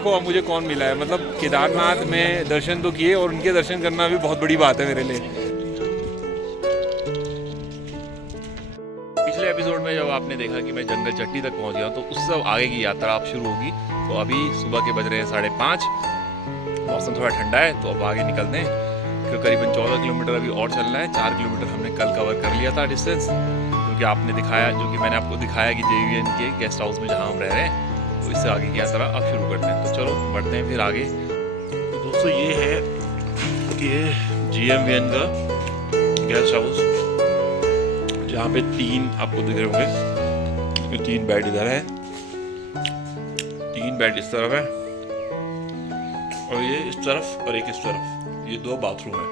देखो अब मुझे कौन मिला है। मतलब केदारनाथ में दर्शन तो किए और उनके दर्शन करना भी बहुत बड़ी बात है मेरे लिए। पिछले एपिसोड में जब आपने देखा कि मैं जंगल चट्टी तक पहुंच गया तो उससे आगे की यात्रा आप शुरू होगी। तो अभी सुबह के बज रहे हैं 5:30, मौसम थोड़ा ठंडा है तो अब आगे निकलते हैं। करीबन 14 किलोमीटर अभी और चलना है। 4 किलोमीटर हमने कल कवर कर लिया था डिस्टेंस, क्योंकि आपने दिखाया, जो कि मैंने आपको दिखाया कि JVN के गेस्ट हाउस में जहाँ हम रह रहे हैं। तो इससे आगे की यात्रा अब शुरू करते हैं। तो चलो बढ़ते हैं फिर आगे। तो दोस्तों ये है कि GMVN का गेस्ट हाउस, जहाँ पे 3 आपको दिख रहे होंगे। ये 3 बेड इधर है, 3 बेड इस तरफ है और ये इस तरफ और एक इस तरफ। ये 2 बाथरूम है।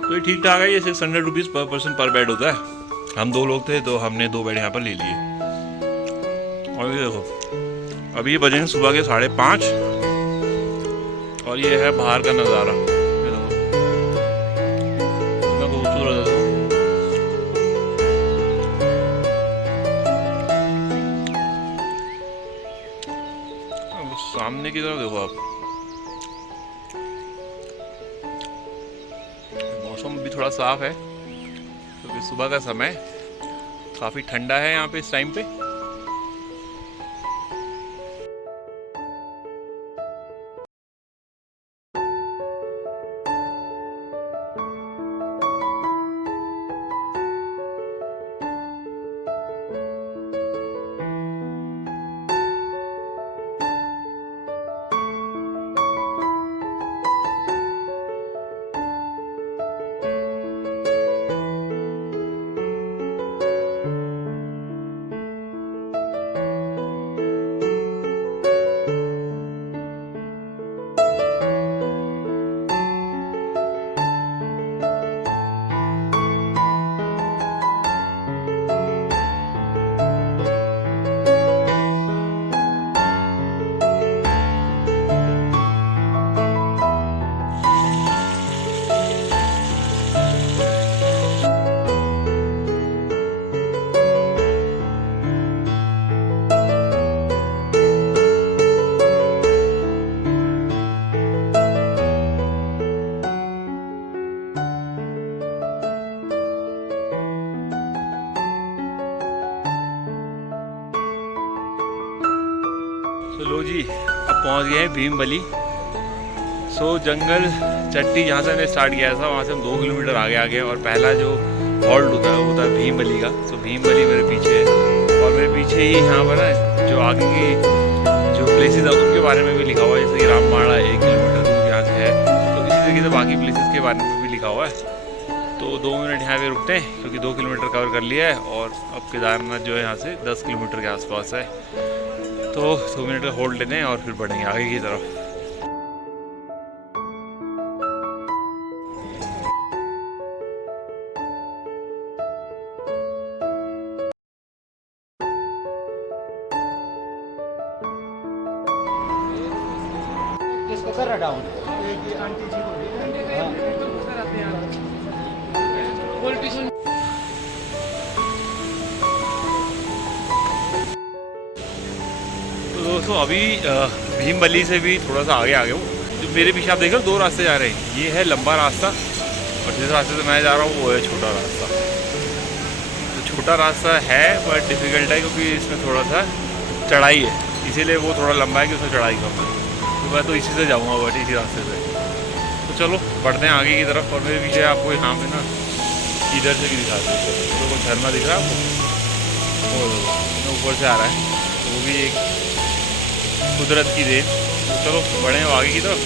तो ये ठीक ठाक है। ये 600 रुपीज़ पर पर्सन पर बेड होता है। हम 2 लोग थे तो हमने 2 बेड यहाँ पर ले लिए। और ये देखो अभी ये बजे सुबह के 5:30 और ये है बाहर का नज़ारा। ये देखो कितना खूबसूरत है। अब सामने की तरफ देखो आप, मौसम भी थोड़ा साफ है क्योंकि सुबह का समय काफ़ी ठंडा है यहाँ पे इस टाइम पे। तो लो जी अब पहुंच गए हैं भीमबली। जंगल चट्टी जहाँ से हमने स्टार्ट किया था वहाँ से हम 2 किलोमीटर आगे आ गए और पहला जो हॉल्ट होता है वो होता है भीमबली का। भीमबली मेरे पीछे है और मेरे पीछे ही यहाँ पर है जो आगे की जो प्लेसेस है उनके बारे में भी लिखा हुआ है। जैसे कि रामबाड़ा 1 किलोमीटर दूर यहाँ से है। तो इसी तरीके से बाकी प्लेसेस के बारे में भी लिखा हुआ है। तो 2 मिनट यहाँ पे रुकते हैं क्योंकि 2 किलोमीटर कवर कर लिया है और अब केदारनाथ जो है यहाँ से 10 किलोमीटर के आसपास है। तो 2 मिनट का होल्ड लेते हैं और फिर बढ़ेंगे आगे की तरफ। किसको कर रहा डाउन? एक आंटी जी को पॉलिटिशियन। तो दोस्तों अभी भीमबली से भी थोड़ा सा आगे आ गए हो। जो मेरे पीछे आप देख रहे हो 2 रास्ते जा रहे हैं। ये है लंबा रास्ता और जिस रास्ते से मैं जा रहा हूँ वो है छोटा रास्ता। तो छोटा रास्ता है बट डिफ़िकल्ट है क्योंकि इसमें थोड़ा सा चढ़ाई है, इसीलिए वो थोड़ा लंबा है कि उसमें चढ़ाई कम है। तो मैं तो इसी से जाऊँगा बट इसी रास्ते से। तो चलो बढ़ते हैं आगे की तरफ। और मेरे पीछे आपको यहाँ पे ना इधर से भी दिखाते हैं। तो वो झरना दिख रहा है आपको, वो ऊपर से आ रहा है। तो वो भी एक कुदरत की देन। तो चलो बढ़े हैं आगे की तरफ।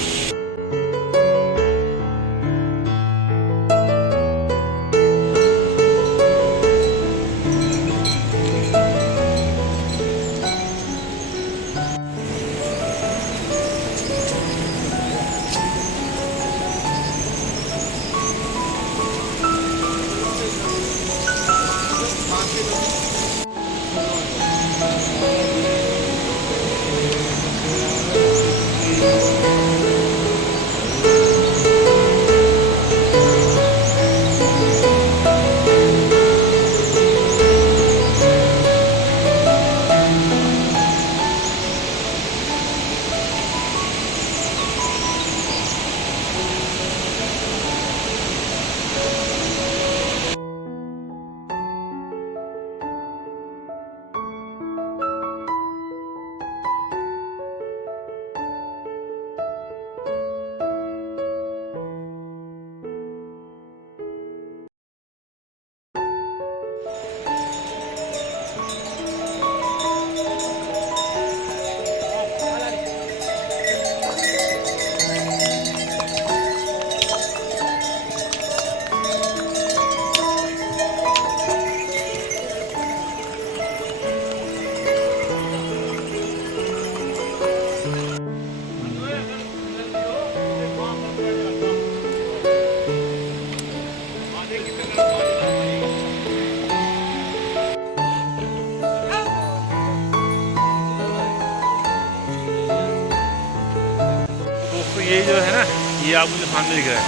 जो है ना, ये आप मुझे सामने दिख रहा है,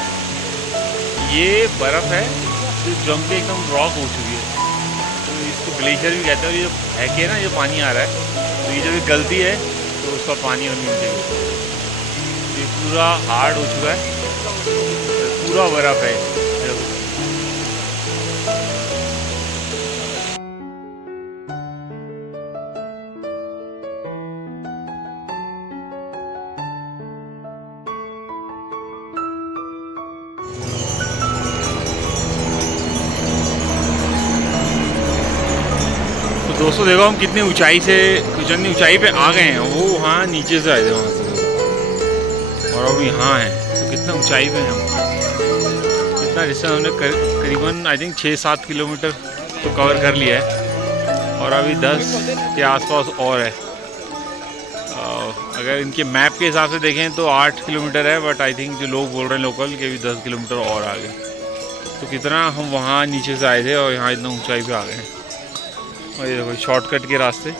ये बर्फ़ है जो जम के एकदम रॉक हो चुकी है, तो इसको ग्लेशियर भी कहते हैं। और ये बह ना, ये पानी आ रहा है, तो ये जब गलती है तो उसका पानी और नीचे ये पूरा हार्ड हो चुका है, पूरा बर्फ़ है। दोस्तों देखो हम कितनी ऊंचाई पे आ गए हैं। वो वहाँ नीचे से आए थे वहाँ से, और अब यहाँ हैं, तो कितना ऊंचाई पे हैं हम। कितना डिस्टेंस हमने करीबन आई थिंक 6-7 किलोमीटर तो कवर कर लिया है, और अभी 10 के आसपास और है। अगर इनके मैप के हिसाब से देखें तो 8 किलोमीटर है, बट आई थिंक जो लोग बोल रहे हैं लोकल के भी 10 किलोमीटर और आगे। तो कितना हम वहाँ नीचे से आए थे और यहाँ इतना ऊंचाई पे आ गए हैं। और ये देखो शॉर्टकट के रास्ते,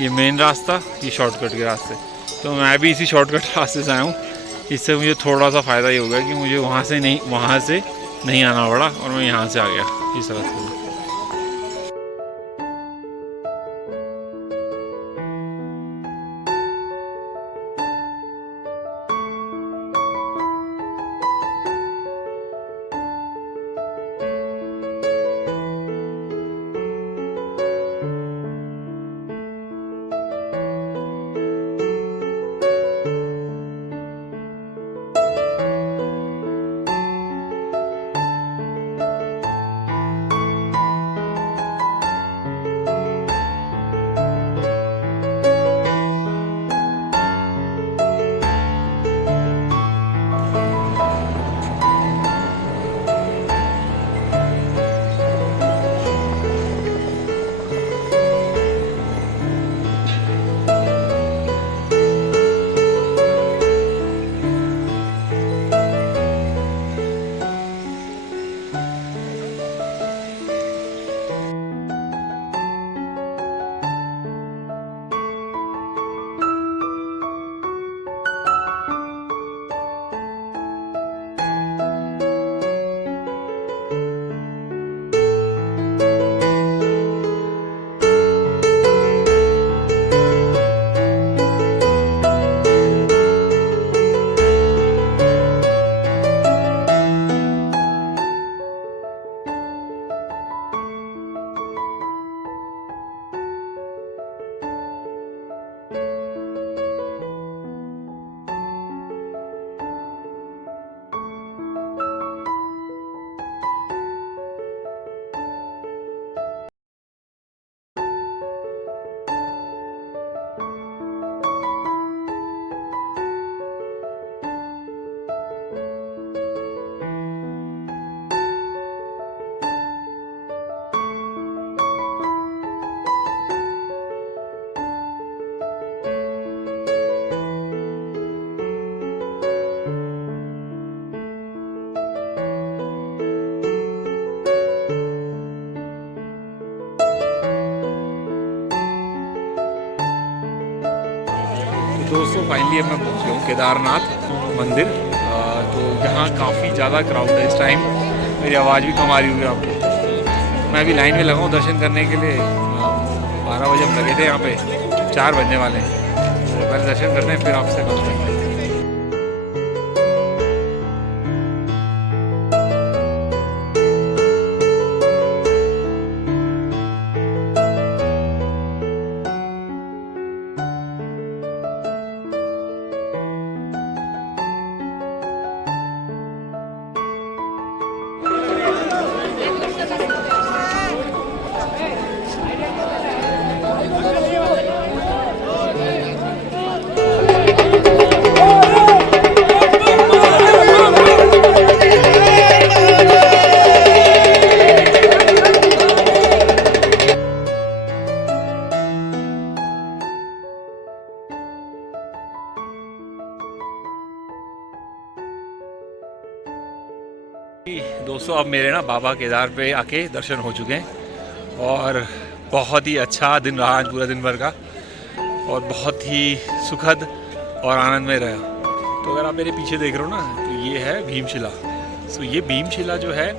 ये मेन रास्ता, ये शॉर्टकट के रास्ते। तो मैं भी इसी शॉर्टकट रास्ते से आया हूँ। इससे मुझे थोड़ा सा फ़ायदा ये हो गया कि मुझे वहाँ से नहीं आना पड़ा, और मैं यहाँ से आ गया इस रास्ते में। दोस्तों फाइनली अब मैं पहुँच गया हूँ केदारनाथ मंदिर। तो यहाँ काफ़ी ज़्यादा क्राउड है इस टाइम, मेरी आवाज़ भी कम आ रही होगी आपको। मैं अभी लाइन में लगा हूँ दर्शन करने के लिए। 12 बजे हम लगे थे, यहाँ पे 4 बजने वाले हैं। तो पहले दर्शन करते हैं, फिर आपसे बात करते हैं। दोस्तों अब मेरे ना बाबा केदार पे आके दर्शन हो चुके हैं, और बहुत ही अच्छा दिन रहा आज पूरा दिन भर का, और बहुत ही सुखद और आनंदमय रहा। तो अगर आप मेरे पीछे देख रहे हो ना, तो ये है भीमशिला। सो ये भीमशिला जो है,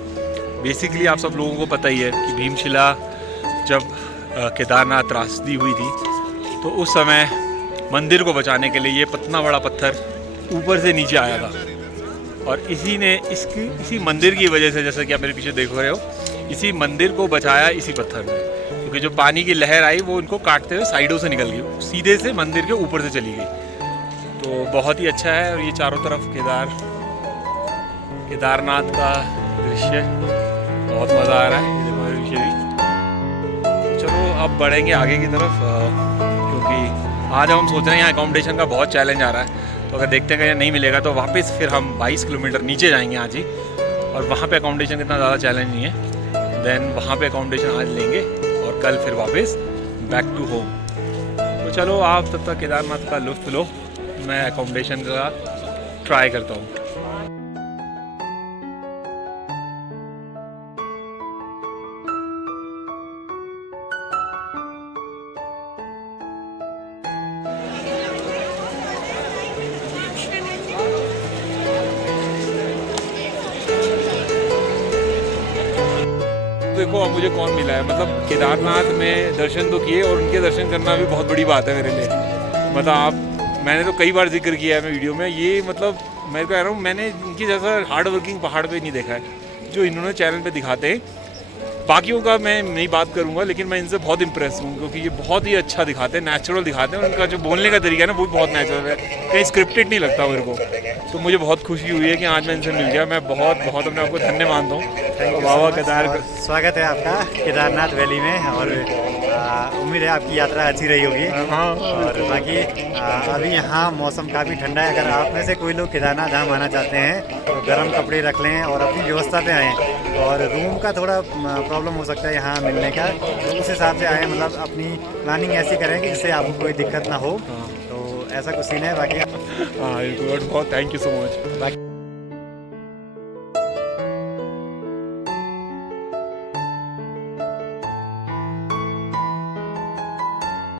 बेसिकली आप सब लोगों को पता ही है कि भीमशिला जब केदारनाथ त्रासदी हुई थी, तो उस समय मंदिर को बचाने के लिए ये इतना बड़ा पत्थर ऊपर से नीचे आया था। और इसी मंदिर की वजह से, जैसा कि आप मेरे पीछे देख रहे हो, इसी मंदिर को बचाया इसी पत्थर ने। क्योंकि जो पानी की लहर आई वो उनको काटते हुए साइडों से निकल गई, सीधे से मंदिर के ऊपर से चली गई। तो बहुत ही अच्छा है। और ये चारों तरफ केदारनाथ का दृश्य, बहुत मज़ा आ रहा है। ये देखो मेरे पीछे भी। चलो अब बढ़ेंगे आगे की तरफ, क्योंकि आज हम सोच रहे हैं यहाँ अकोमोडेशन का बहुत चैलेंज आ रहा है। तो अगर देखते हैं कि नहीं मिलेगा तो वापस फिर हम 22 किलोमीटर नीचे जाएंगे आज ही, और वहाँ पे अकोमोडेशन इतना ज़्यादा चैलेंज नहीं है। देन वहाँ पे अकोमोडेशन आज लेंगे और कल फिर वापस बैक टू होम। तो चलो आप तब तक केदारनाथ का लुत्फ़ लो, मैं अकोमोडेशन का ट्राई करता हूँ। देखो अब मुझे कौन मिला है, मतलब केदारनाथ में दर्शन तो किए, और उनके दर्शन करना भी बहुत बड़ी बात है मेरे लिए। मतलब मैंने तो कई बार जिक्र किया है मैं वीडियो में, ये मतलब मैं कह रहा हूँ, मैंने इनकी जैसा हार्ड वर्किंग पहाड़ पे नहीं देखा है जो इन्होंने चैनल पे दिखाते हैं। बाकियों का मैं नहीं बात करूँगा, लेकिन मैं इनसे बहुत इंप्रेस हूँ, क्योंकि ये बहुत ही अच्छा दिखाते हैं, नेचुरल दिखाते हैं। उनका जो बोलने का तरीका है ना, वो भी बहुत नेचुरल है, कहीं स्क्रिप्टेड नहीं लगता मेरे को। तो मुझे बहुत खुशी हुई है कि आज मैं इनसे मिल गया। मैं बहुत बहुत अपने आपको धन्य मानता हूँ। बाबा केदार, स्वागत है आपका केदारनाथ वैली में, और उम्मीद है आपकी यात्रा अच्छी रही होगी। हाँ, और बाकी अभी यहाँ मौसम काफ़ी ठंडा है। अगर आप में से कोई लोग केदारनाथ धाम आना चाहते हैं तो गर्म कपड़े रख लें और अपनी व्यवस्था पे आएँ। और रूम का थोड़ा प्रॉब्लम हो सकता है यहाँ मिलने का, तो उस हिसाब से आएँ, मतलब अपनी प्लानिंग ऐसी करें कि जिससे आपको कोई दिक्कत ना हो। तो ऐसा कुछ सीन है। बाकी हाँ, बहुत थैंक यू सो मच। बाकी